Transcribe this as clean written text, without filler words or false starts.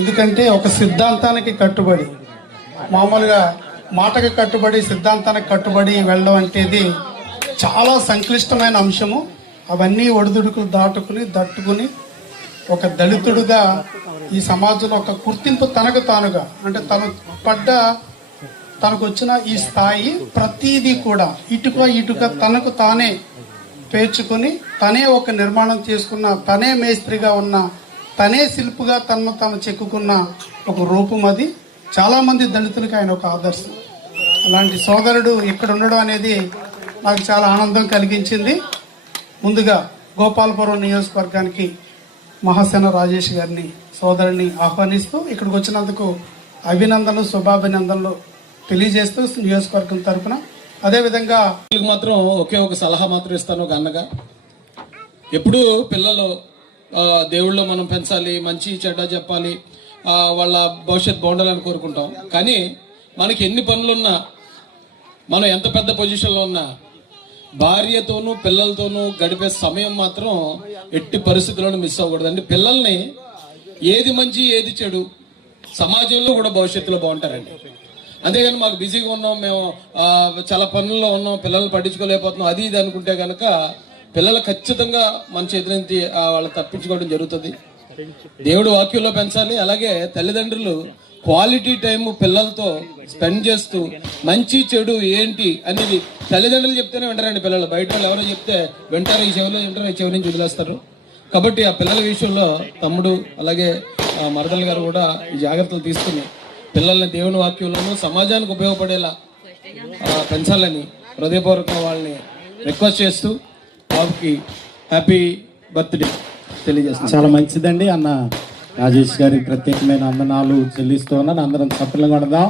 ఎందుకంటే ఒక సిద్ధాంతానికి కట్టుబడి, మామూలుగా మాటకి కట్టుబడి సిద్ధాంతానికి కట్టుబడి వెళ్ళడం అంటేది చాలా సంక్లిష్టమైన అంశము. అవన్నీ ఒడిదుడుకులు దట్టుకుని ఒక దళితుడుగా ఈ సమాజంలో ఒక గుర్తింపు తనకు తానుగా, అంటే తనకు వచ్చిన ఈ స్థాయి ప్రతిదీ కూడా ఇటుక తనకు తానే పేర్చుకొని, తనే ఒక నిర్మాణం చేసుకున్న, తనే మేస్త్రిగా ఉన్న, తనే శిల్పుగా తను చెక్కుకున్న ఒక రూపం. అది చాలా మంది దళితులకి ఆయన ఒక ఆదర్శం. అలాంటి సోదరుడు ఇక్కడ ఉండడం అనేది నాకు చాలా ఆనందం కలిగించింది. ముందుగా గోపాలపురం నియోజకవర్గానికి మహాసేన రాజేష్ గారిని, సోదరుని ఆహ్వానిస్తూ ఇక్కడికి వచ్చినందుకు అభినందనలు, శుభాభినందనలు తెలియజేస్తూ నియోజకవర్గం తరఫున, అదేవిధంగా మాత్రం ఒకే ఒక సలహా మాత్రం ఇస్తాను ఒక అన్నగా. ఎప్పుడు పిల్లలు దేవుళ్ళు మనం పెంచాలి, మంచి చెడ్డ చెప్పాలి, వాళ్ళ భవిష్యత్ బాగుండాలని కోరుకుంటాం. కానీ మనకి ఎన్ని పనులున్నా, మనం ఎంత పెద్ద పొజిషన్లో ఉన్నా, భార్యతోనూ పిల్లలతోనూ గడిపే సమయం మాత్రం ఎట్టి పరిస్థితుల్లోనూ మిస్ అవ్వకూడదు. అంటే పిల్లల్ని ఏది మంచి ఏది చెడు సమాజంలో కూడా భవిష్యత్తులో బాగుంటారండి. అంతేగాని మాకు బిజీగా ఉన్నాం, మేము చాలా పనుల్లో ఉన్నాం, పిల్లల్ని పట్టించుకోలేకపోతున్నాం, అది ఇది అనుకుంటే కనుక పిల్లలు ఖచ్చితంగా మన చేతి వాళ్ళు తప్పించుకోవడం జరుగుతుంది. దేవుడు వాక్యంలో పెంచాలి. అలాగే తల్లిదండ్రులు క్వాలిటీ టైం పిల్లలతో స్పెండ్ చేస్తూ మంచి చెడు ఏంటి అనేది తల్లిదండ్రులు చెప్తేనే వింటారండి పిల్లలు. బయట వాళ్ళు ఎవరో చెప్తే వింటారు, ఈ చెవిలో వింటారు, ఈ చెవి నుంచి వదిలేస్తారు. కాబట్టి ఆ పిల్లల విషయంలో తమ్ముడు అలాగే మరదలు గారు కూడా ఈ జాగ్రత్తలు తీసుకుని పిల్లల్ని దేవుని వాక్యంలోనూ సమాజానికి ఉపయోగపడేలా పెంచాలని హృదయపూర్వక వాళ్ళని రిక్వెస్ట్ చేస్తూ బాబుకి హ్యాపీ బర్త్డే తెలియజేస్తాను. చాలా మంచిదండి అన్న రాజేష్ గారికి ప్రత్యేకమైన వందనాలు చెల్లిస్తూ ఉన్నాను. అందరం సఫలంగా ఉండదాం.